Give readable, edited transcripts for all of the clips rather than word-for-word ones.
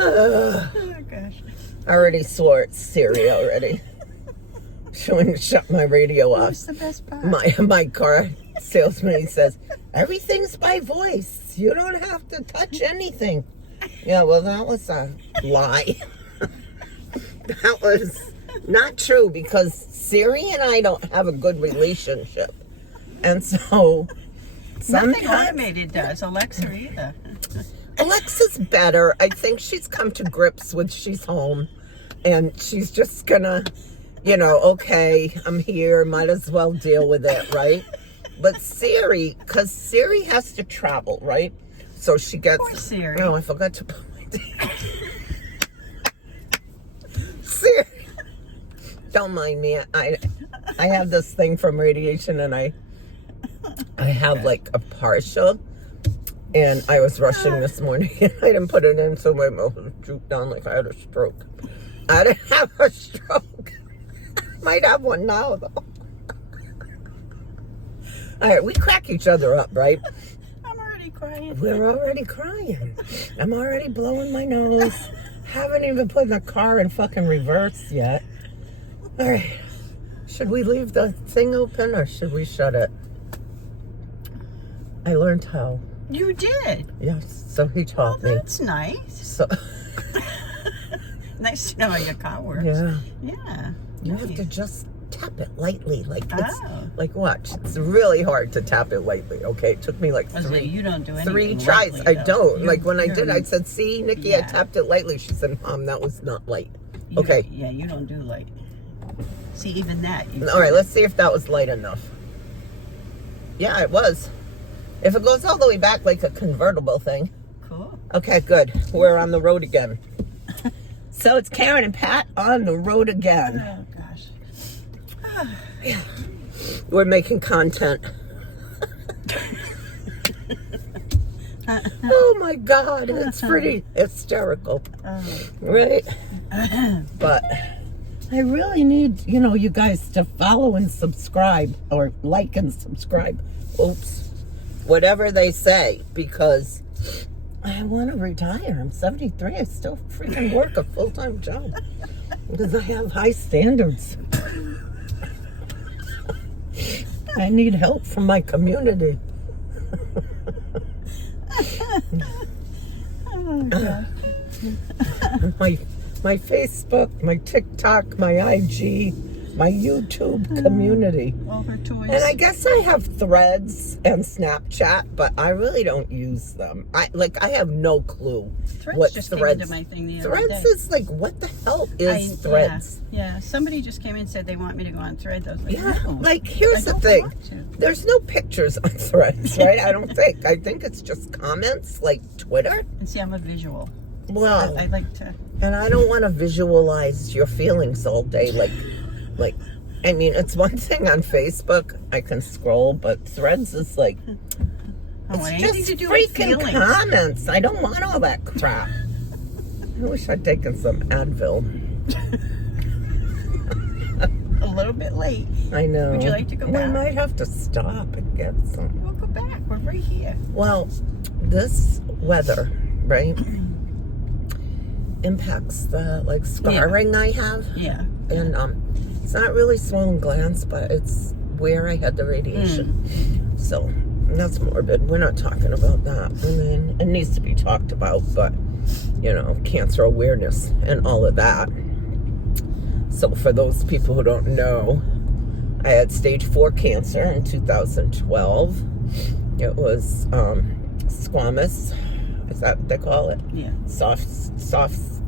Oh, gosh. I already swore at Siri already. She wouldn't shut my radio off. What's the best part? My car salesman, he says, everything's by voice. You don't have to touch anything. Yeah, well, that was a lie. That was not true because Siri and I don't have a good relationship. And so nothing automated does. Alexa either. Alexa's better. I think she's come to grips with she's home and she's just gonna, okay, I'm here, might as well deal with it, right? But Siri, because Siri has to travel, right? So she gets... Poor Siri. Oh, I forgot to put my... Siri. Don't mind me. I have this thing from radiation and I have like a partial and I was rushing this morning and I didn't put it in so my mouth was drooped down like I had a stroke. I didn't have a stroke. Might have one now though. All right, we crack each other up, right? I'm already crying. We're already crying. I'm already blowing my nose. Haven't even put the car in fucking reverse yet. All right. Should we leave the thing open or should we shut it? I learned how. You did? Yes, so he taught me. That's nice. So nice to know how your car works. Yeah. Yeah. You have to just tap it lightly. Like Oh. like watch. It's really hard to tap it lightly, okay? It took me like You don't do anything three tries. lightly, I don't. You're- Like when I you're- did, I said, see, Nikki, I Yeah. tapped it lightly. She said, Mom, that was not light. you Okay. don't- Yeah, you don't do light. See, even that. All right, let's see if that was light enough. Yeah, it was. If it goes all the way back like a convertible thing. Cool. Okay, good. We're on the road again. So it's Karen and Pat on the road again. Oh, gosh. We're making content. Oh my God, it's pretty hysterical. Right? But I really need, you guys to follow and subscribe or like and subscribe. Oops. Whatever they say, because I want to retire. I'm 73. I still freaking work a full-time job because I have high standards. I need help from my community. Oh, God. My Facebook, my TikTok, my IG, my YouTube community. All her toys. And I guess I have Threads and Snapchat, but I really don't use them. I have no clue what just Threads. came into my thing the other Threads day. is like, what the hell is Threads? Yeah, somebody just came in and said they want me to go on Threads. I was like, Yeah, no, like here's I the don't thing. want to. There's no pictures on Threads, right? I don't think. I think it's just comments like Twitter. And see, I'm a visual. Well, I like to. and I don't want to visualize your feelings all day. Like, I mean, it's one thing on Facebook, I can scroll, but Threads is like, I want it's anything just to do with freaking feelings. comments. I don't want all that crap. I wish I'd taken some Advil. A little bit late. I know. Would you like to go We back? might have to stop and get some. We'll go back. We're right here. Well, this weather, right, impacts the scarring I have. Yeah. And it's not really swollen glands, but it's where I had the radiation. So that's morbid. We're not talking about that. I mean, it needs to be talked about, but cancer awareness and all of that. So for those people who don't know, I had stage 4 cancer in 2012. It was squamous. Is that what they call it? Yeah. Soft,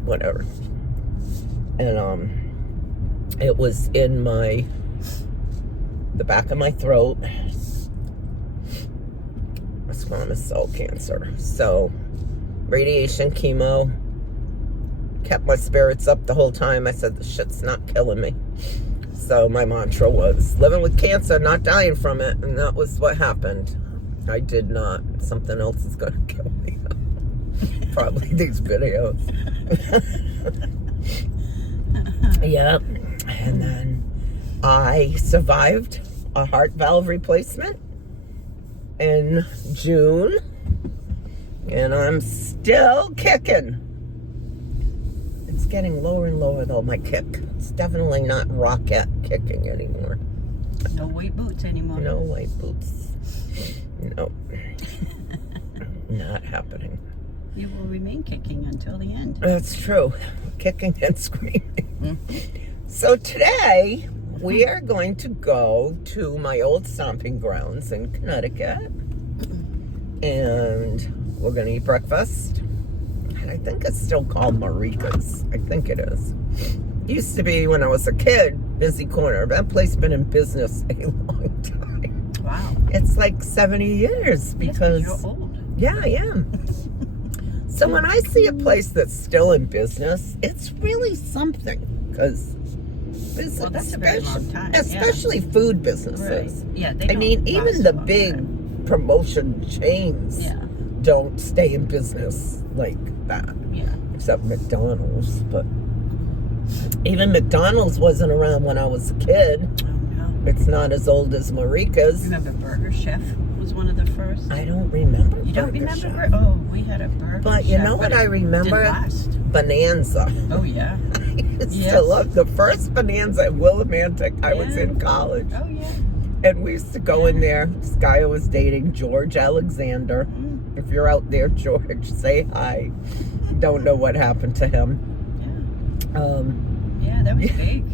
whatever. And it was in the back of my throat. A squamous cell cancer. So, radiation, chemo, kept my spirits up the whole time. I said, this shit's not killing me. So my mantra was, living with cancer, not dying from it. And that was what happened. I did not. Something else is going to kill me. Probably these videos. Yep. And then I survived a heart valve replacement in June. And I'm still kicking. It's getting lower and lower though, my kick. It's definitely not rocket kicking anymore. No white boots anymore. No white boots. No. Not happening. You will remain kicking until the end. That's true. Kicking and screaming. So today, we are going to go to my old stomping grounds in Connecticut. And we're going to eat breakfast. And I think it's still called Marika's. I think it is. Used to be, when I was a kid, Busy Corner. That place has been in business a long time. Wow. It's like 70 years because... Yes, you're old. Yeah, I am. So when I see a place that's still in business, it's really something. Because business, Well, that's a very long time. especially food businesses. Right. Yeah, they I don't mean, even last the long big time. promotion chains Yeah. don't stay in business like that. Yeah. Except McDonald's. But even McDonald's wasn't around when I was a kid. Oh, no. It's not as old as Marika's. Remember Burger Chef was one of the first? I don't remember. You don't Burger remember? Chef. Oh, we had a Burger But you Chef, know what I it remember? didn't last. Bonanza. Oh, yeah. I used to Yes. love the first Bonanza at Willimantic. I was Yeah. in college. Oh, yeah. And we used to go in there. This guy I was dating, George Alexander. If you're out there, George, say hi. Don't know what happened to him. Yeah. Yeah, that was big.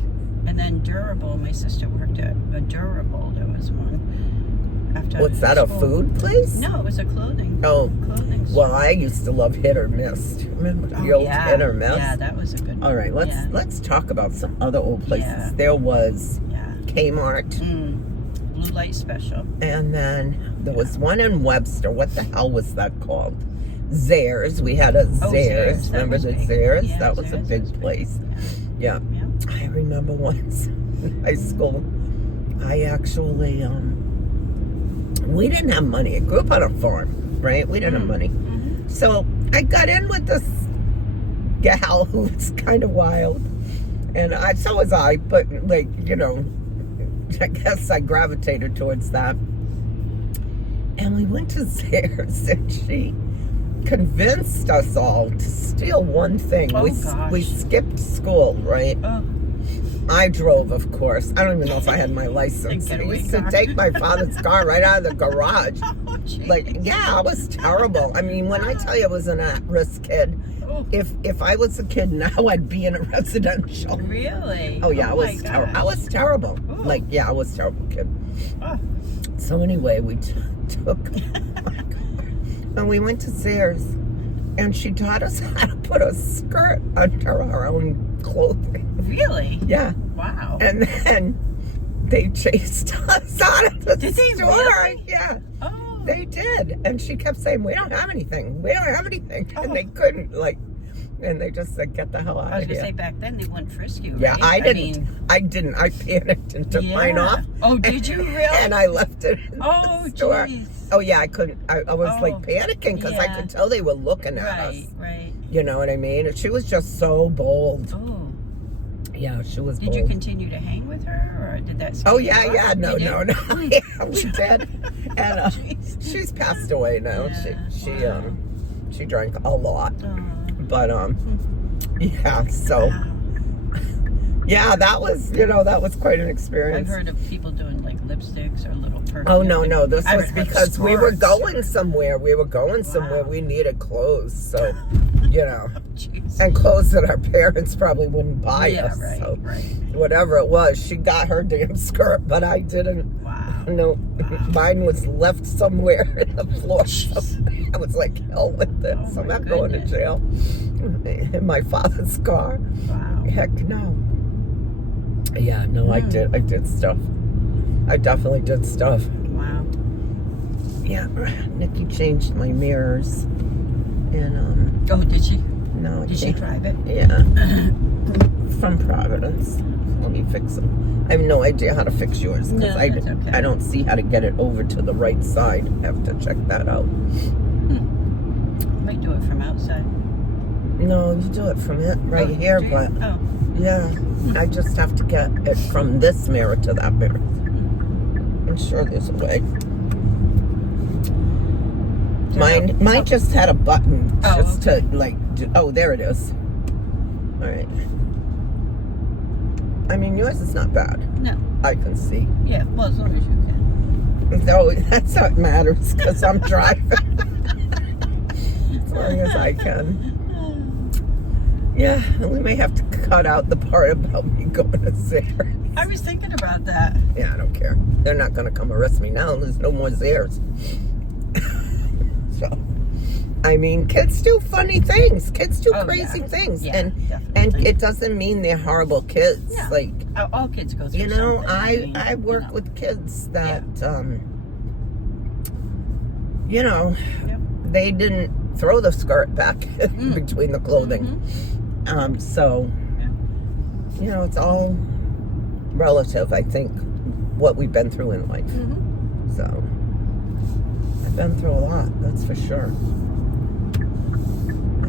And then Durable, my sister worked at a Durable. There was one after. What's that, a school. food place? No, it was a clothing. Oh, Clothing store. well, I used to love Hit or Miss. Remember the Oh, old yeah. Hit or Miss? Yeah, that was a good one. All right, Yeah. let's talk about some other old places. Yeah. There was Yeah. Kmart. Blue Light Special. And then there was one in Webster. What the hell was that called? Zares. We had a Oh, Zares. That Remember was the big. Zares? Yeah, That was a Zares big was big. place. Yeah. Yeah. I remember once in high school, I actually, we didn't have money. I grew up on a farm, right? We didn't have money. So I got in with this gal who was kind of wild. And so was I, but like, you know, I guess I gravitated towards that. And we went to Zares, and she convinced us all to steal one thing. Oh, we gosh. skipped school, right? Oh, I drove, of course. I don't even know if I had my license. I getaway used to car. take my father's car right out of the garage. oh geez. Like, yeah, I was terrible. I mean, when I tell you I was an at-risk kid, Oh, if I was a kid now, I'd be in a residential. really? Oh yeah, I my was terrible. I gosh. was terrible. Oh. Like, yeah, I was a terrible kid. Oh, So anyway, we took and we went to Sears, and she taught us how to put a skirt under our own clothing. really? Yeah, Wow. and then they chased us out of the Did they store. really? Yeah, Oh. they did. And she kept saying, "We don't have anything. We don't have anything," Oh. and they couldn't and they just said, "Get the hell out I was of gonna here." say back then they wouldn't frisk you. Yeah, right? I didn't. mean, I panicked and took mine yeah. off. Oh, did you really? And I left it in Oh, the store. jeez. Oh yeah, I couldn't. I was like Oh, panicking because I yeah. could tell they were looking at us. Right. You know what I mean? And she was just so bold. Oh. Yeah, she was Did bold. you continue to hang with her, or did that? Oh scare yeah, you yeah. off? No, You no, did? no. Yeah, we did. And Jeez. she's passed away now. Yeah, She wow. she drank a lot. Oh, But yeah. So wow. yeah, that was quite an experience. I've heard of people doing like lipsticks or little perfume. Oh no! This I was haven't heard because we were skirts. going somewhere. We were going somewhere. Wow. We needed clothes, so you know, Jeez. and clothes that our parents probably wouldn't buy Yeah, us. right, So right. whatever it was, she got her damn skirt, but I didn't. Wow. No, mine was left somewhere in the floor. So I was like, hell with this. Oh, I'm my not going to goodness. jail in my father's car. Wow. Heck no. Yeah, no, I did stuff. I definitely did stuff. Wow. Yeah, Nikki changed my mirrors, and Oh, did she? no, I Did she can't- drive it? Yeah, from Providence. Let me fix them. I have no idea how to fix yours because No, that's okay. I don't see how to get it over to the right side. I have to check that out. Might do it from outside. No, you do it from it right Oh, here, do you? but Oh. yeah, I just have to get it from this mirror to that mirror. I'm sure there's a way. Mine just had a button Oh, just to like. Oh, there it is. All right. I mean, yours is not bad. No. I can see. Yeah, well, as long as you can. No, that's what matters because I'm driving. As long as I can. Yeah, we may have to cut out the part about me going to Zare. I was thinking about that. Yeah, I don't care. They're not going to come arrest me now. There's no more Zares. So, I mean, kids do funny things. Kids do crazy things. Yeah, and definitely. it doesn't mean they're horrible kids. Yeah. Like, all kids go through you know, something. I work with kids that, you know, Yep. they didn't throw the skirt back between the clothing. So, you know, it's all relative, I think, what we've been through in life. So, I've been through a lot, that's for sure.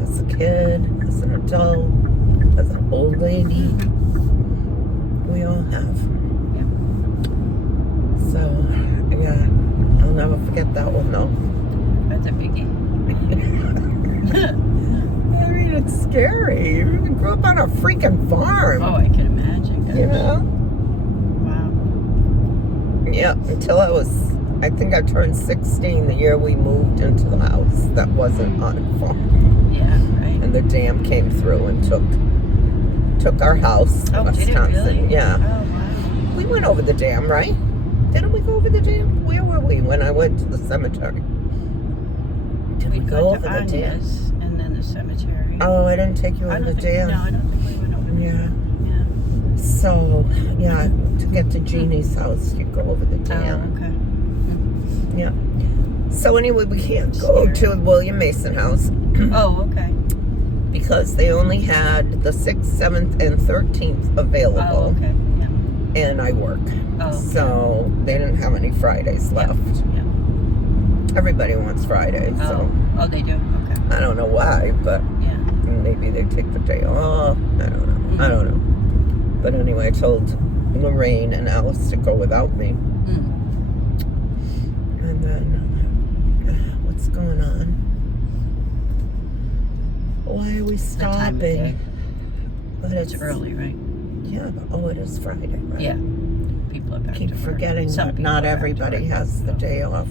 As a kid, as an adult, as an old lady, we all have. So, yeah, I'll never forget that one, though. That's a biggie. I mean, it's scary. We grew up on a freaking farm. Oh, I can imagine. You know? Wow. Yeah, until I think I turned 16 the year we moved into the house that wasn't on a farm. Yeah, right. And the dam came through and took our house in Oh, Wisconsin. did it really? Yeah. Oh, wow. We went over the dam, right? Didn't we go over the dam? Where were we when I went to the cemetery? Did we go over the dam? Anya's and then the cemetery. Oh, I didn't take you over the dam. No, I don't think we went over there. Yeah. Yeah. So, yeah, to get to Jeannie's house, you go over the dam. Oh, okay. Yeah. So anyway, we can't go to William Mason House Oh, okay. because they only had the 6th, 7th, and 13th available, Oh, okay. Yeah. and I work. Oh, okay. So they didn't have any Fridays left. Yeah. Everybody wants Fridays, so Oh, they do? Okay. I don't know why, but Yeah. maybe they take the day off. I don't know. I don't know. But anyway, I told Lorraine and Alice to go without me. And then, what's going on? Why are we The time of stopping? day. But It's early, right? Yeah, but it is Friday, right? Yeah. People are back Keep to work. forgetting Some that people not are back to everybody work. has the day off.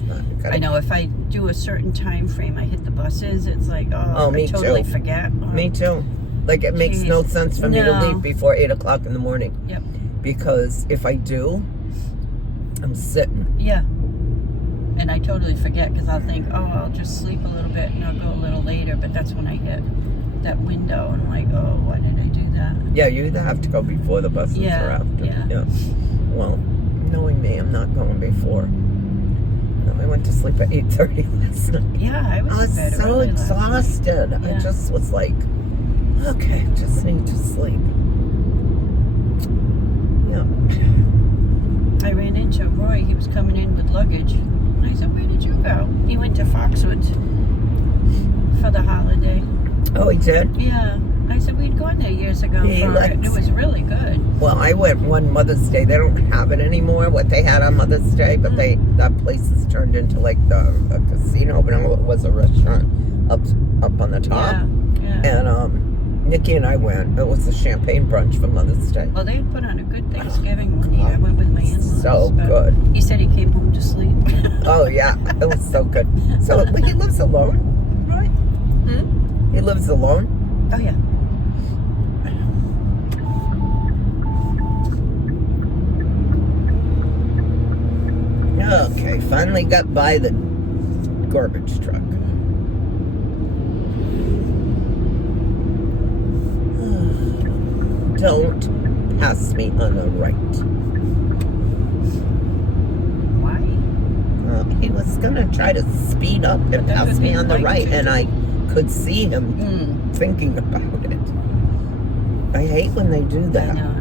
I know if I do a certain time frame, I hit the buses, it's like, me I totally too. forget. Me too. Like, it makes no Jeez. sense for me to No. leave before 8 o'clock in the morning. Yep. Because if I do, I'm sitting. Yeah. And I totally forget because I'll think, I'll just sleep a little bit and I'll go a little later. But that's when I hit that window and I'm like, why did I do that? Yeah, you either have to go before the buses Yeah, or after. yeah. Well, knowing me, I'm not going before. I went to sleep at 8:30 last night. Yeah, I was I was in bed so early last night. exhausted. I Yeah. just was like, okay, just need to sleep. Yeah. I ran into Roy. He was coming in with luggage. And I said, where did you go? He went to Foxwoods for the holiday. Oh, he did? Yeah. I said, we'd gone there years ago He for it. likes- It was really good. Well, I went one Mother's Day. They don't have it anymore, what they had on Mother's Day, but that place has turned into like a casino, but no, it was a restaurant up on the top. Yeah. And Nikki and I went. It was a champagne brunch for Mother's Day. Well, they had put on a good Thanksgiving one year. I went with my in-laws. So but good. He said he came home to sleep. Oh, yeah. It was so good. So he lives alone, right? He lives alone? Oh, yeah. Okay, finally got by the garbage truck. Don't pass me on the right. Why? He was gonna try to speed up and But that pass could me be on the like right, two- and I could see him thinking about it. I hate when they do I that, know.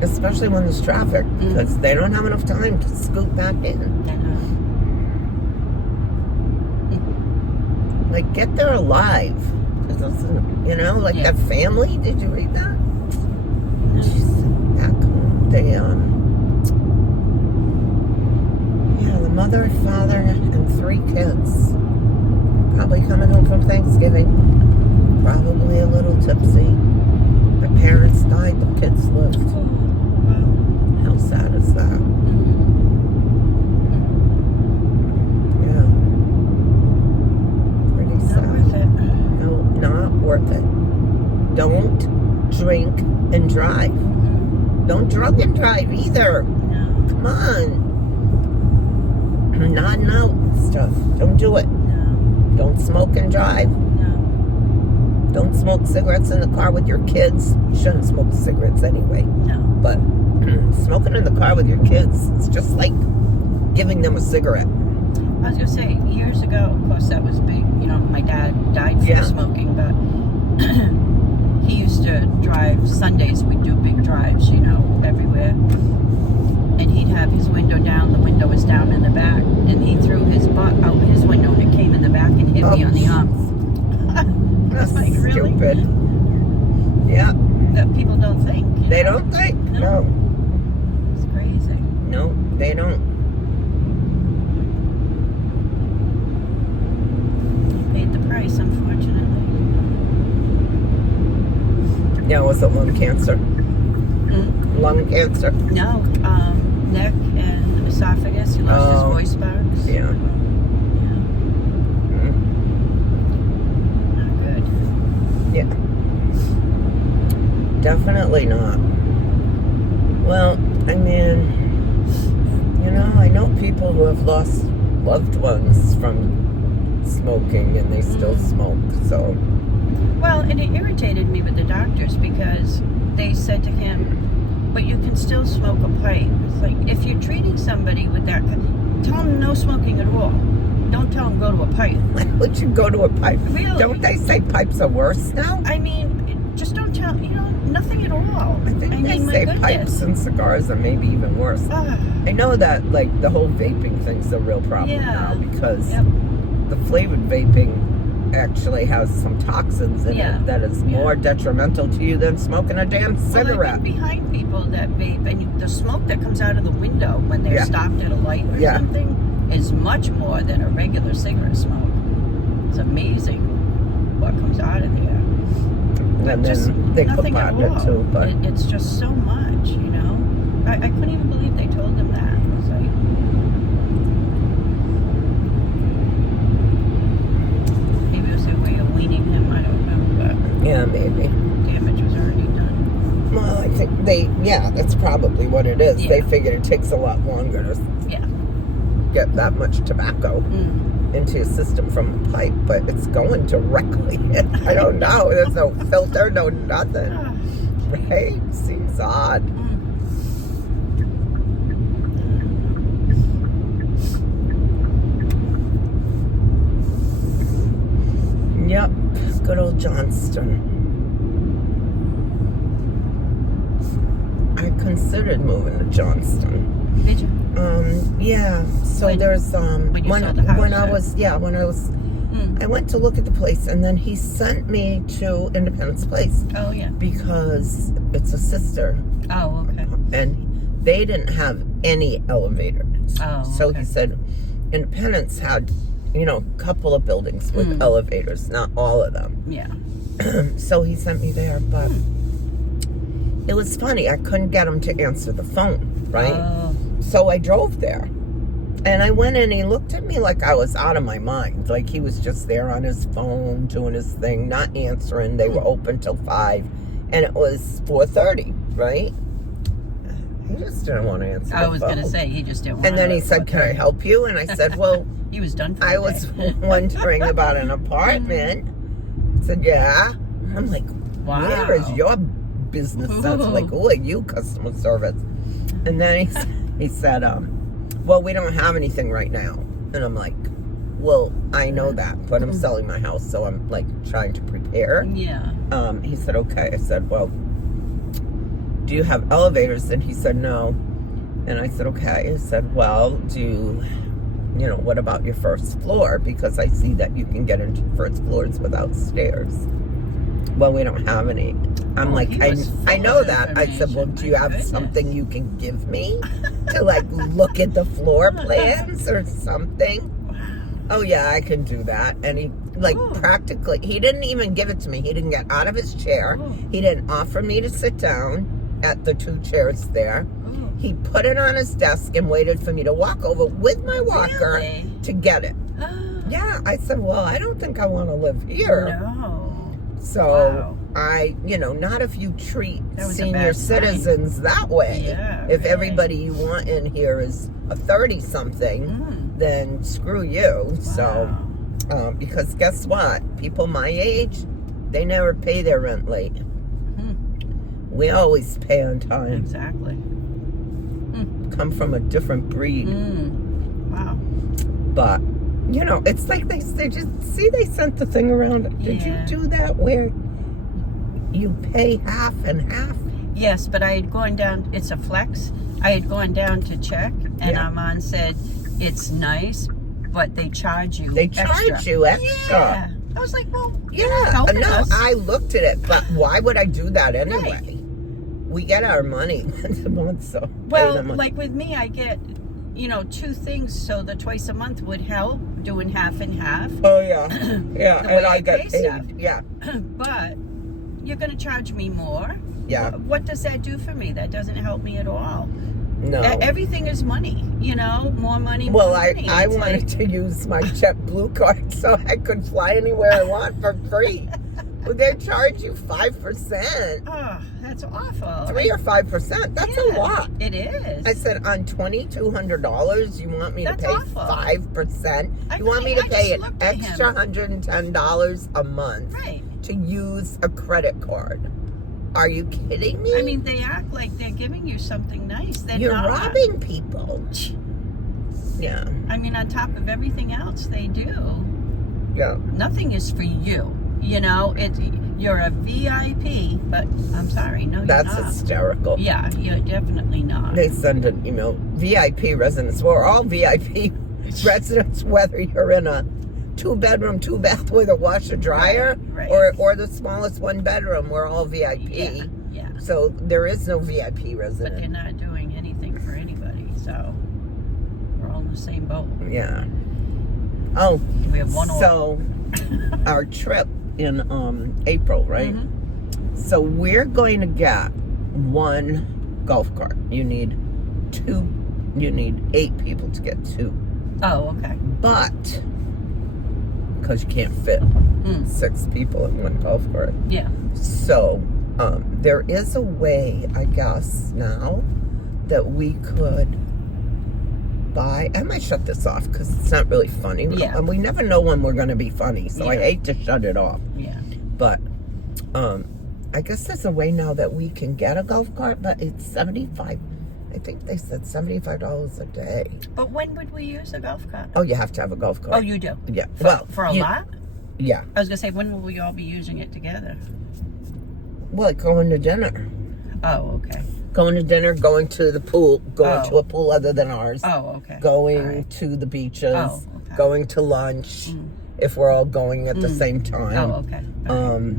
especially when there's traffic, because they don't have enough time to scoot back in. I know. Like, get there alive. This isn't, you know, like Yeah. that family. Did you read that? Jeez, back home. They, yeah, the mother, father, and 3 kids. Probably coming home from Thanksgiving. probably a little tipsy. The parents died, the kids lived. Oh, wow. How sad is that? Yeah. Pretty Not sad. worth it. No, not worth it. Don't drink and drive. Don't drug and drive either. No. Come on. Nodding out stuff. Don't do it. No. Don't smoke and drive. No. Don't smoke cigarettes in the car with your kids. You shouldn't smoke cigarettes anyway. No. But smoking in the car with your kids, it's just like giving them a cigarette. I was gonna say, years ago, of course, that was big. You know, my dad died from smoking, but he used to drive. Sundays we'd do big drives, you know, everywhere. And he'd have his window down. The window was down in the back, and he threw his butt out his window, and it came in the back and hit me on the arm. That's like, really? stupid. Yeah, That people don't think. You they know? don't think. No. No, It's crazy. no, they don't. He paid the price, unfortunately. Yeah, was it lung cancer? Mm. Lung cancer? No, neck and esophagus. He lost his voice box. Yeah. Mm. Not good. Yeah. Definitely not. Well, I mean, you know, I know people who have lost loved ones from smoking and they still smoke, so. Well, and it irritated me with the doctors because they said to him, but you can still smoke a pipe. It's like, if you're treating somebody with that, tell them no smoking at all. Don't tell them go to a pipe. Why would you go to a pipe? Really? Don't they say pipes are worse now? I mean, just don't tell, you know, nothing at all. I think they mean, my say goodness. pipes and cigars are maybe even worse. Ah, I know that, like, the whole vaping thing's a real problem Yeah. now because Yep. the flavored vaping actually has some toxins in Yeah. it that is Yeah. more detrimental to you than smoking a damn well, cigarette. I've been behind people that vape, and the smoke that comes out of the window when they're Yeah. stopped at a light or Yeah. something is much more than a regular cigarette smoke. It's amazing what comes out of there. And Just then they put nothing pot at in it all. too, but It's just so much, you know. I couldn't even believe they told them that. It was like, maybe it was their way of weaning him. I don't know, but yeah, maybe. damage was already done. Well, I think that's probably what it is. Yeah. They figured it takes a lot longer to Yeah. get that much tobacco into your system from the pipe, but it's going directly in. I don't know. There's no filter, no nothing. Ah, Right? Seems odd. Yep. Good old Johnston. I considered moving to Johnston. Did you? Yeah. So When- there's when you when saw the house, when I or- was I went to look at the place, and then he sent me to Independence Place Oh, yeah. because it's a sister, Oh, okay. and they didn't have any elevators. Oh, So okay. he said Independence had, you know, a couple of buildings with elevators, not all of them. Yeah. So he sent me there, but it was funny. I couldn't get him to answer the phone, right? Oh, So I drove there. And I went in, he looked at me like I was out of my mind. Like he was just there on his phone, doing his thing, not answering. They were open till 5. And it was 4:30, right? He just didn't want to answer I the was phone. going to say, he just didn't want And then to. he said, "Can I help you?" And I said, "Well, He was done for I the was day. wondering about an apartment." I said, "Yeah." I'm like, Wow. "Where is your business sense?" Ooh. Like, "Who are you, customer service?" And then he said, "Well, we don't have anything right now." And I'm like, "Well, I know that, but I'm selling my house, so I'm like trying to prepare." Yeah. He said, "Okay." I said, "Well, do you have elevators?" And he said, "No." And I said, "Okay." I said, "Well, what about your first floor? Because I see that you can get into first floors without stairs." "Well, we don't have any." I'm Oh, like, he I was full know of that. I said, "Well, information. do you My have goodness. something you can give me to like look at the floor plans or something?" "Oh yeah, I can do that." And he like Oh. practically, he didn't even give it to me. He didn't get out of his chair. Oh. He didn't offer me to sit down at the 2 chairs there. Oh. He put it on his desk and waited for me to walk over with my walker Really? to get it. Oh. Yeah, I said, well, I don't think I want to live here. No. So Wow. not if you treat That was a senior bad sign. citizens that way. Yeah, If really. everybody you want in here is a 30-something, then screw you. So, Wow. because guess what? People my age, they never pay their rent late. We always pay on time. Exactly. Come from a different breed. Wow. But, it's like they just, see, they sent the thing around. Did you Yeah. do that where you pay half and half? Yes, but I had gone down, it's a flex. I had gone down to check, and Yeah. Armand said, it's nice, but they charge you They extra. charge you extra. Yeah. I was like, well, you're not Yeah, helping no, us. I looked at it, but why would I do that anyway? Right. We get our money once a month, so. pay Well, them. like with me, I get, 2 things, so the twice a month would help, doing half and half. Oh, yeah. Yeah, The and way I I get pay paid. stuff. Yeah, But you're going to charge me more. yeah. What does that do for me? That doesn't help me at all. No. Everything is money, more money. Well, more I money. I It's wanted like- to use my JetBlue card so I could fly anywhere I want for free. Well, they charge you 5%. Oh, that's awful. 3 or 5%. That's a Yeah, lot. It is. I said, on $2,200, you want me That's to pay awful. 5%? I You want me mean, to I pay just an looked at extra him. $110 a month Right. to use a credit card? Are you kidding me? I mean, they act like they're giving you something nice. They're you're not. robbing people. Yeah, I mean, on top of everything else they do, yeah. nothing is for you. You're a VIP, but I'm sorry, no, That's you're not. hysterical. Yeah, you're definitely not. They send an email. VIP residents. We're all VIP residents, whether you're in a 2-bedroom, 2-bath with a washer dryer, Right. or the smallest 1-bedroom. We're all VIP. Yeah. So there is no VIP But they're resident. not doing anything for anybody, so we're all in the same boat. Yeah. Oh, We have one order. so our trip in April, right? Mhm. So we're going to get 1 golf cart. You need 8 people to get 2. Oh, okay. But because you can't fit 6 people in 1 golf cart. Yeah. So there is a way, I guess, now that we could buy. I might shut this off because it's not really funny. Yeah. And we never know when we're going to be funny, so I Yeah. hate to shut it off. Yeah. But I guess there's a way now that we can get a golf cart, but it's $75. I think they said $75 a day. But when would we use a golf cart? Oh, you have to have a golf cart. Oh, you do? Yeah. For a lot? Yeah. I was going to say, when will we all be using it together? Well, going to dinner. Oh, okay. Going to dinner, going to the pool, going Oh. to a pool other than ours. Oh, okay. Going All right. to the beaches, Oh, okay. going to lunch, if we're all going at the same time. Oh, okay. All right.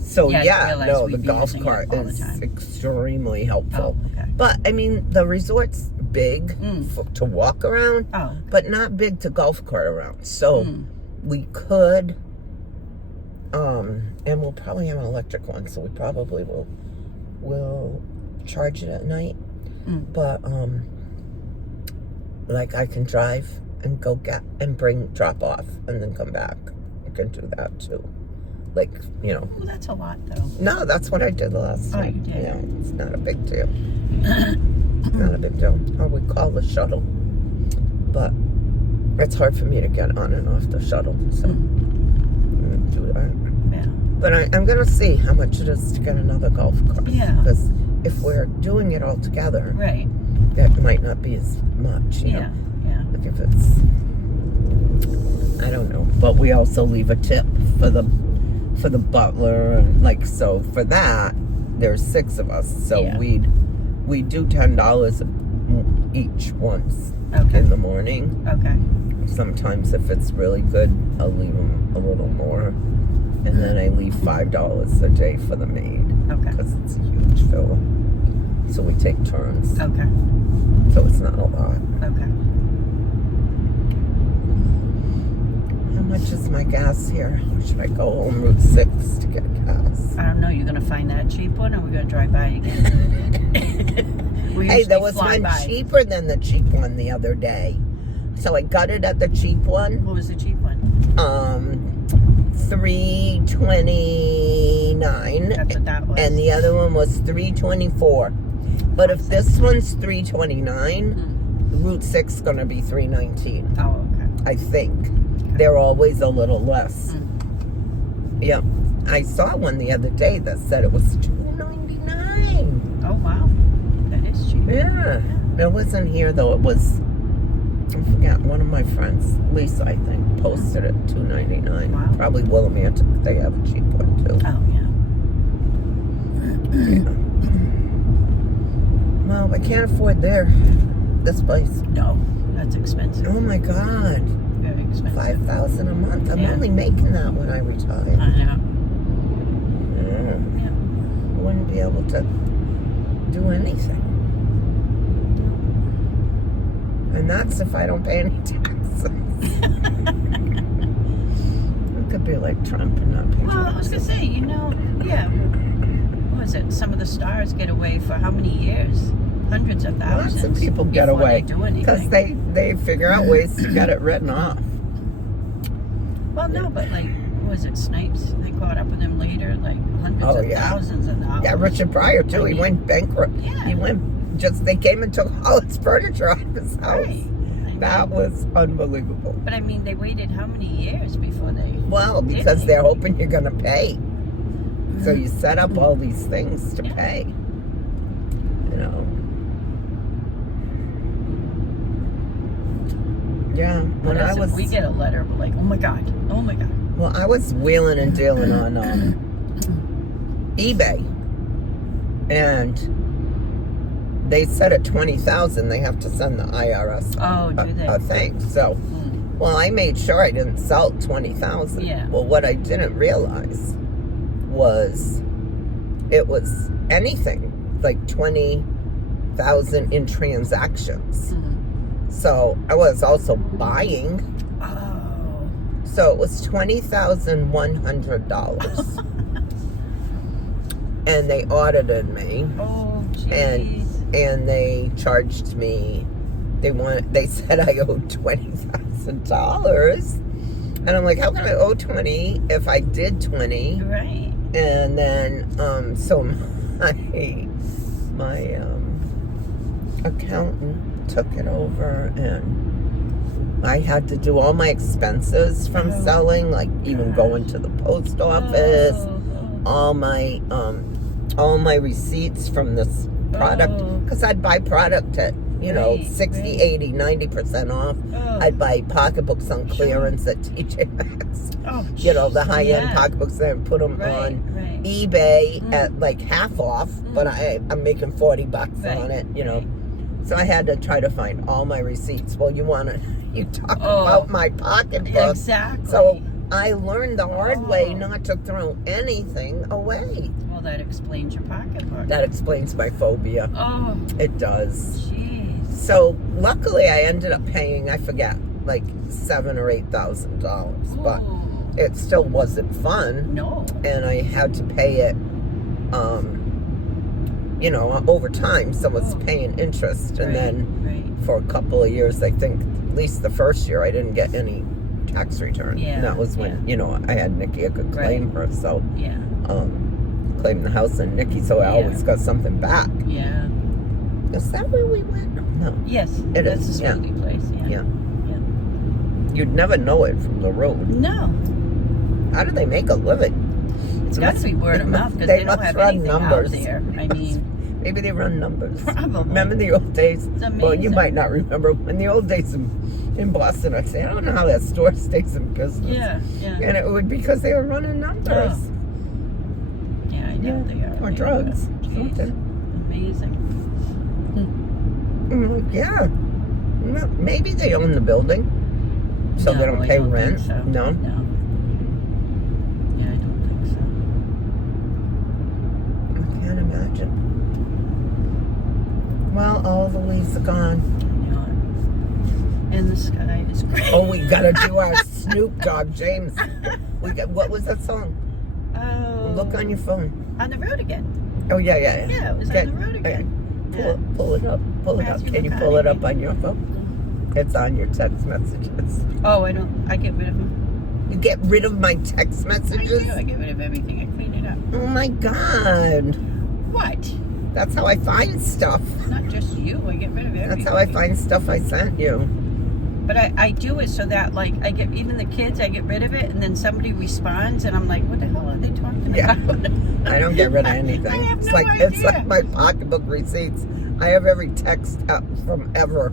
So Yeah, I yeah, realized no, we'd the be golf using it cart all the is time. extremely helpful. Oh, okay. But I mean, the resort's big to walk around, Oh. but not big to golf cart around. So we could, and we'll probably have an electric one, so we probably will charge it at night. But like I can drive and go get and drop off and then come back. I can do that too. Like, Well, that's a lot, though. no, that's what I did the last Oh, time. you did? Yeah, it's not a big deal. Not a big deal. Or we call the shuttle. But it's hard for me to get on and off the shuttle. So I'm going to do that. Yeah. But I'm going to see how much it is to get another golf cart. Yeah. Because if we're doing it all together, Right. that might not be as much. You know? Yeah. Like if it's, I don't know. But we also leave a tip for the butler. Like, so for that, there's 6 of us. So Yeah. we do $10 each once Okay. in the morning. Okay. Sometimes if it's really good, I'll leave them a little more. And then I leave $5 a day for the maid. Okay. Because it's a huge filler. So we take turns. Okay. So it's not a lot. Okay. How much is my gas here? Or should I go on Route 6 to get gas? I don't know. You're gonna find that cheap one, or we're gonna drive by again? We Hey, there usually was fly one by. cheaper than the cheap one the other day. So I got it at the cheap one. What was the cheap one? $3.29. That's what that was. And the other one was $3.24. But if this one's $3.29, Route 6 is gonna be $3.19. Oh, okay. I think. They're always a little less. Yep. I saw one the other day that said it was $2.99. Oh, wow. That is cheap. Yeah. It wasn't here though. It was, I forgot, one of my friends, Lisa, I think, posted it $2.99. Wow. Probably Willamette. They have a cheap one too. Oh, yeah. Well, I can't afford this place. No, that's expensive. Oh my God. Very expensive. $5,000 a month. I'm Yeah. only making that when I retire. I know. Yeah. Yeah. I wouldn't be able to do anything. And that's if I don't pay any taxes. I could be like Trump and not pay Well, I was taxes. gonna say, yeah. What was it? Some of the stars get away for how many years? Hundreds of thousands. Lots of people get before away they do anything. because they figure out ways to get it written off. Well, no, but like, what was it? Snipes? They caught up with him later, like hundreds Oh, of yeah. thousands of dollars. Yeah, Richard Pryor too. He went bankrupt. Yeah. He went they came and took all his furniture out of his house. Right. That was unbelievable. But I mean, they waited how many years before they? Well, did because it? they're hoping you're going to pay. So you set up all these things to pay. You know. Yeah. What When I is was if we get a letter, we're like, oh my god, well, I was wheeling and dealing on eBay, and they said at 20,000 they have to send the IRS oh, do they? a thing. So, well, I made sure I didn't sell 20,000. Yeah. Well, what I didn't realize was it was anything like 20,000 in transactions. So I was also buying. Oh. So it was $20,100. And they audited me. Oh, jeez. And they charged me. They said I owed $20,000, and I'm like, how can I owe 20 if I did 20? Right. And then so my accountant took it over, and I had to do all my expenses from selling, like even going to the post office, all my receipts from this product, because I'd buy product at, Right, 60, right. 80, 90% off. Oh. I'd buy pocketbooks on clearance at TJ Maxx. Oh, The high-end yeah. pocketbooks, and put them Right, on right. eBay at like half off, but I'm making $40 on it, Right. So I had to try to find all my receipts. Well, you talk Oh. about my pocketbook. Exactly. So I learned the hard way Oh. not to throw anything away. Well, that explains your pocketbook. That explains my phobia. Oh, It does. jeez. So luckily I ended up paying, I forget, like $7,000 or $8,000, but Oh, it still wasn't fun. no. And I had to pay it, over time. So it's paying interest. And then Right. for a couple of years, I think, at least the first year, I didn't get any tax return. Yeah, And that was when, I had Nikki, I could claim her. So, Yeah. claim the house and Nikki. So I Yeah. always got something back. Yeah. Is that where we went? No. Yes. It That's is, a yeah. smoothie place. Yeah. You'd never know it from the road. No. How do they make a living? It's got to be word of mouth because they they don't must have run anything numbers. out there. I mean, Maybe they run numbers. Probably. Remember the old days? It's Well, you amazing. might not remember. In the old days in Boston, I'd say, I don't know how that store stays in business. yeah. And it would be because they were running numbers. Yeah, I know they are. Or They drugs. are. Jeez. Something. Amazing. Yeah. Well, maybe they own the building. So they No, don't I pay don't think rent. so. No? No. Yeah, I don't think so. I can't imagine. Well, all the leaves are gone. You know, and the sky is gray. Oh, we gotta do our Snoop Dogg, James. What was that song? Oh. Look on your phone. On the road again. Oh, yeah. Yeah, it was on the road again. Pull it up. Can you pull it up on your phone? It's on your text messages. Oh, I get rid of them. You get rid of my text messages? I do. I get rid of everything. I clean it up. Oh my God. What? That's how I find stuff. Not just you. I get rid of everything. That's how I find stuff I sent you. But I do it so that, like, I get, even the kids, I get rid of it, and then somebody responds, and I'm like, what the hell are they talking about? I don't get rid of anything. I have It's no like idea. It's like my pocketbook receipts. I have every text up from ever.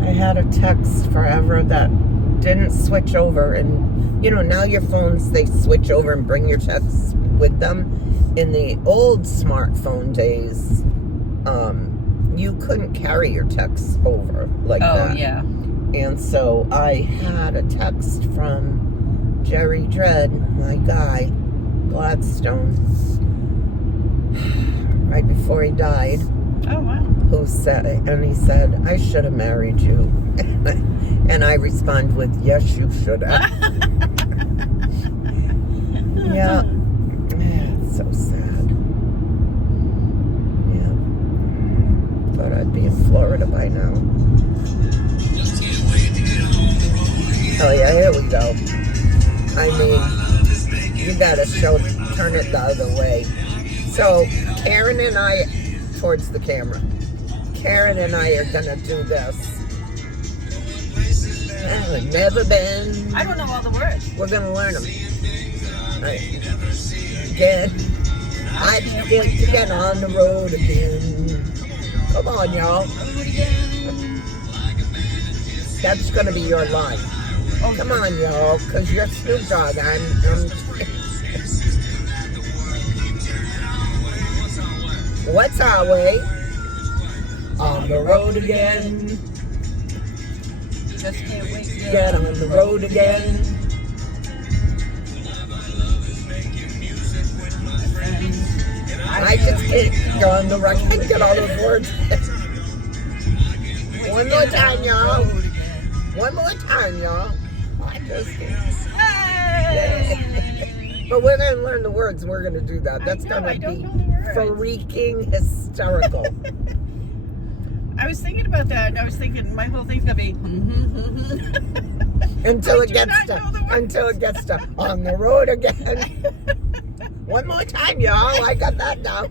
I had a text forever that didn't switch over, and now your phones, they switch over and bring your texts with them. In the old smartphone days, you couldn't carry your texts over like that. Oh, yeah. And so I had a text from Jerry Dredd, my guy, Gladstone, right before he died. Oh, wow. He said, I should have married you. And I respond with, yes, you should have. Yeah. It's so sad. Yeah. Thought I'd be in Florida by now. Oh, yeah, here we go. I mean, you gotta turn it the other way. So, Karen and I, towards the camera. Karen and I are gonna do this. I've never been. I don't know all the words. We're gonna learn them. Again, I get to get on the road again. Come on, y'all. That's gonna be your line. Oh, come on, y'all, because you're Snoop Dogg. What's our way? On the road again. Just can't wait to Get on the road again. I just can't go on the road. I can't get all those words. One more time, y'all. One more time, y'all. I just can't. Hey! But we're going to learn the words and we're going to do that. That's going to be freaking hysterical. I was thinking about that, and I was thinking my whole thing's gonna be until it gets to on the road again. One more time, y'all. I got that now.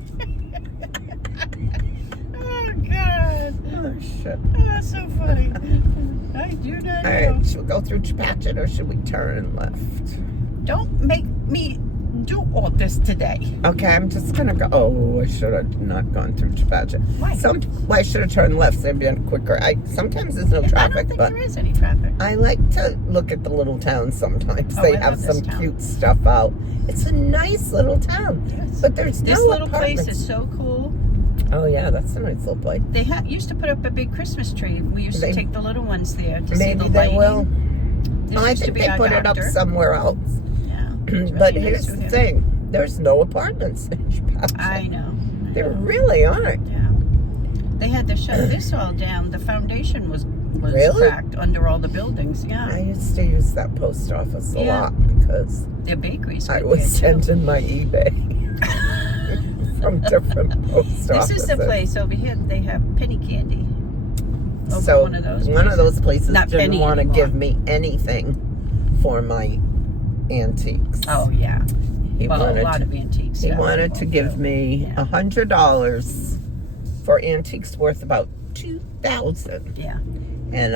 Oh God! Oh shit! Oh, that's so funny. I do not know. All right, should we go through Chepachet or should we turn left? Don't make me do all this today. Okay, I'm just gonna go. Oh, I should have not gone through Chepachet. Why? I should have turned left. They'd been quicker. Sometimes there's no traffic, I don't think but there is any traffic. I like to look at the little towns sometimes. Oh, They I have love this some town. cute stuff out. It's a nice little town, Yes. but there's This no little apartments. place is so cool. Oh yeah, that's a nice little place. They used to put up a big Christmas tree. We used to take the little ones there to see Maybe the they lighting. will. This I used to think be they our put it up doctor. somewhere else. Yeah. It's really But nice here's to the have. thing: there's no apartments in Chepachet. I know. There really aren't. Yeah. They had to shut this all down. The foundation was Really? cracked under all the buildings. I Yeah. used to use that post office a Yeah. lot because Their bakeries. I were was there, too. sending my eBay from different post This offices. is the place over here. They have penny candy. Over So one of those places Not didn't penny want to anymore. give me anything for my antiques. Oh yeah. He Well, a wanted lot of antiques. He yeah. wanted to give me Yeah. $100 for antiques worth about $2,000. Yeah. And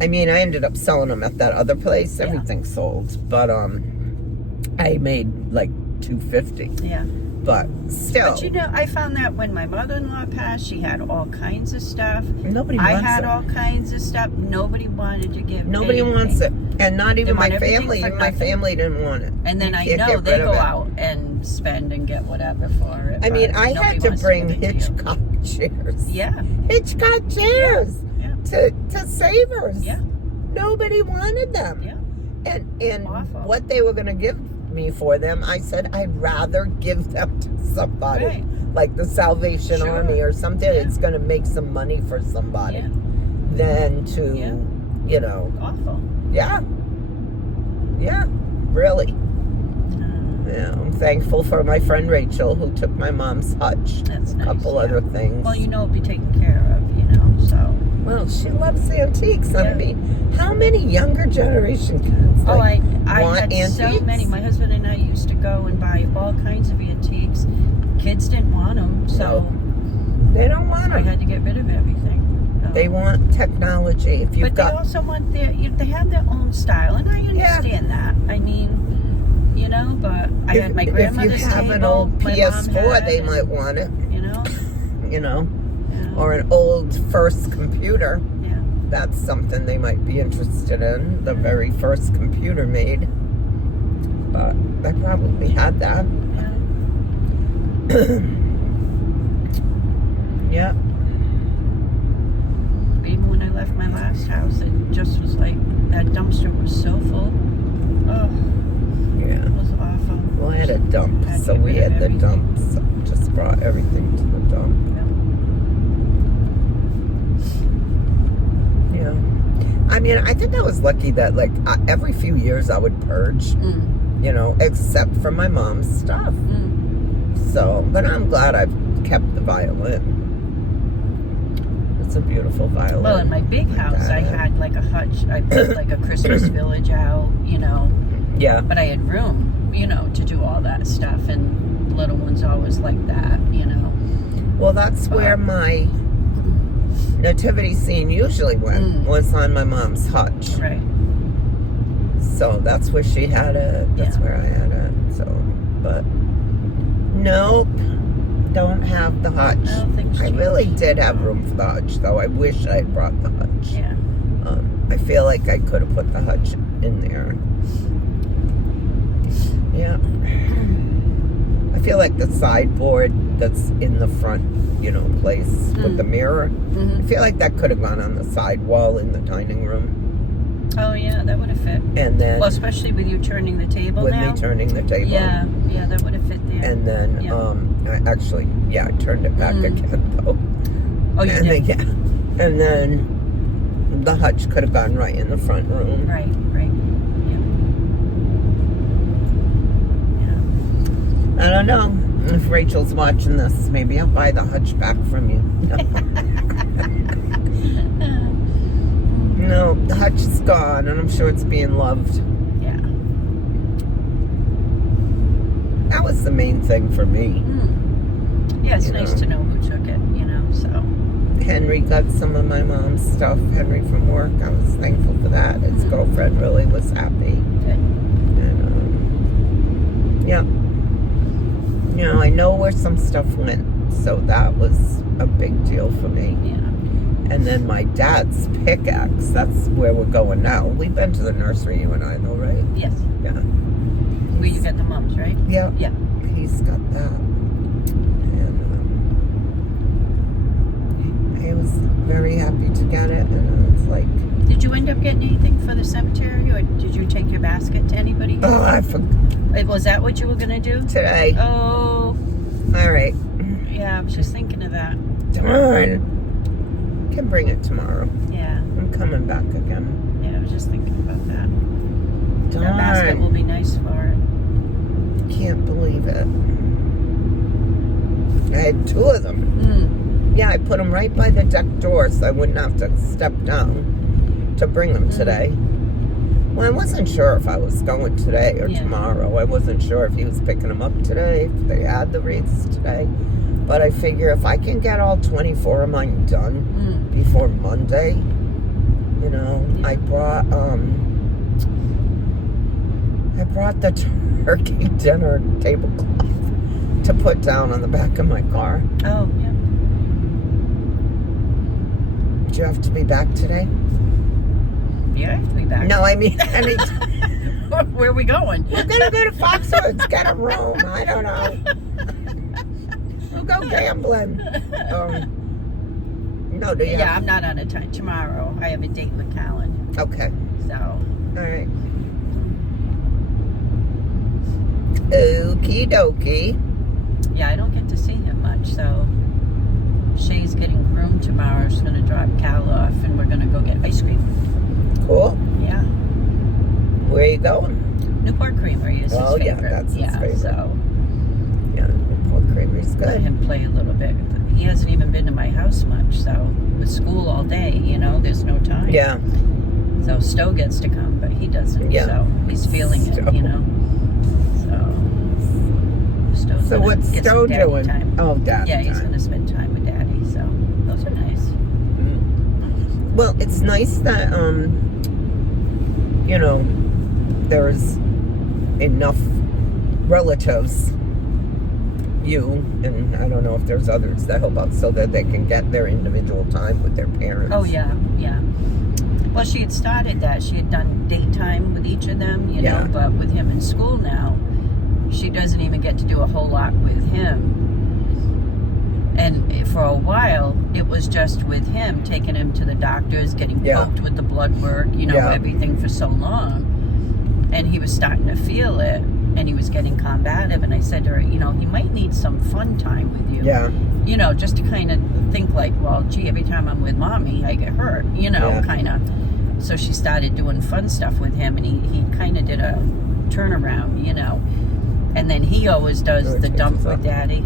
I mean, I ended up selling them at that other place. Yeah. Everything sold, but I made like $250. Yeah. But still, But you know, I found that when my mother-in-law passed, she had all kinds of stuff. nobody I wants had it. all kinds of stuff. Nobody wanted to give. Nobody anything. wants it, and not even my want everything family. for Even my nothing. family didn't want it. And then You I can't know get they rid of go it. out and spend and get whatever for it. I mean, but I nobody had to wants bring give it to you. Hitchcock chairs. Yeah. Hitchcock chairs Yeah. to Savers. Yeah. Nobody wanted them. Yeah. And Awful. what they were going to give me for them. I said I'd rather give them to somebody Right. like the Salvation Sure. Army or something Yeah. that's going to make some money for somebody Yeah. than to, Yeah. you know, Awful. yeah, really. Yeah, I'm thankful for my friend Rachel who took my mom's hutch. That's A nice. couple yeah. other things. Well, you know, it'll be taken care of, you know, so. Well, she loves antiques. I Yeah. mean, how many younger generation kids Oh, I want had so antiques? many. My husband and I used to go and buy all kinds of antiques. Kids didn't want them, so They don't want I them. had to get rid of everything. They want technology. If you've But they got, also want they have their own style, and I understand that. I mean, you know, but I had my if you grandmother's have table. an old my mom PS4, had, they might want it. You know, You know, yeah, or an old first computer. yeah. That's something they might be interested in. The very first computer made. But they probably had that. Yeah. Yeah. But even when I left my last house, it just was like that dumpster was so full. Oh, Yeah. it was awful. Well, I had a dump, Had to so get we rid of had the everything. dump. So just brought everything to the dump. Yeah. I mean, I think I was lucky that, like, every few years I would purge, Mm, you know, except for my mom's stuff. mm. So, but I'm glad I've kept the violin. It's a beautiful violin. Well, in my big house, I had like a hutch. I put like a Christmas village out, you know, Yeah. but I had room, you know, to do all that stuff. And the little one's always like that, you know. Well, that's where my nativity scene usually went, was on my mom's hutch. Right. So that's where she had it. That's Yeah. where I had it. So, but nope, don't have the hutch. No, things I change. really did have room for the hutch, though. I wish I had brought the hutch. Yeah. I feel like I could have put the hutch in there. Yeah. I feel like the sideboard that's in the front, you know, place with the mirror. I feel like that could have gone on the side wall in the dining room. Oh yeah, that would have fit. And then Well, especially with you turning the table with now. me turning the table. Yeah, yeah, that would have fit there. And then, Yeah. I actually, I turned it back again, though. Oh, you And did. then, yeah. And then the hutch could have gone right in the front room. Right, right. Yeah. I don't know if Rachel's watching this. Maybe I'll buy the hutch back from you. No, the hutch is gone, and I'm sure it's being loved. Yeah. That was the main thing for me. Yeah, it's You nice know. to know who took it, you know, so. Henry got some of my mom's stuff. Henry from work. I was thankful for that. His girlfriend really was happy. Good. And, yeah. You know, I know where some stuff went, so that was a big deal for me. Yeah. And then my dad's pickaxe, that's where we're going now. We've been to the nursery, you and I, though, right? Yes. Yeah. Where you got the mums, right? Yeah. Yeah. He's got that. And he was very happy to get it. And it's like, Did you end up getting anything for the cemetery, or did you take your basket to anybody? oh, I forgot Was that what you were going to do? today. Oh, All right. yeah, I was just thinking of that. Darn. Can bring it tomorrow. Yeah. I'm coming back again. Yeah, I was just thinking about that. That basket will Darn. be nice for it. Can't believe it. I had 2 of them. Yeah, I put them right by the deck door so I wouldn't have to step down to bring them today. Well, I wasn't sure if I was going today or tomorrow. I wasn't sure if he was picking them up today, if they had the wreaths today. But I figure if I can get all 24 of mine done before Monday, you know, I brought the turkey dinner tablecloth to put down on the back of my car. Oh, yeah. Do you have to be back today? Yeah, I have to be back. No, I mean, Where are we going? we're gonna go to Foxwoods, get a room. I don't know. We'll go gambling. No, do you? Yeah, I'm not on a time. Tomorrow, I have a date with Callan. Okay. So, All right. Okie dokie. Yeah, I don't get to see him much, so Shay's getting groomed tomorrow. She's going to drop Cal off, and we're going to go get ice cream. Cool. Yeah. Where are you going? Newport Creamery is his favorite. Yeah, that's his favorite. So Yeah, Newport Creamery's let good. him play a little bit. He hasn't even been to my house much, so with school all day, there's no time. Yeah. So Stowe gets to come, but he doesn't. Yeah. So he's feeling Stowe. it, So Stowe's So gonna what's get Stowe some daddy doing? time. Oh, daddy Yeah, he's time. going to spend time with Daddy. So those are nice. Well, it's nice that, there's enough relatives, you, and I don't know if there's others that help out so that they can get their individual time with their parents. Oh, yeah. Well, she had started that. She had done daytime with each of them, Yeah. but with him in school now, she doesn't even get to do a whole lot with him. And for a while, it was just with him, taking him to the doctors, getting poked with the blood work, everything for so long. And he was starting to feel it, and he was getting combative. And I said to her, he might need some fun time with you. Yeah. Just to kind of think like, well, gee, every time I'm with Mommy, I get hurt, kind of. So she started doing fun stuff with him, and he kind of did a turnaround, And then he always does the dump with Daddy.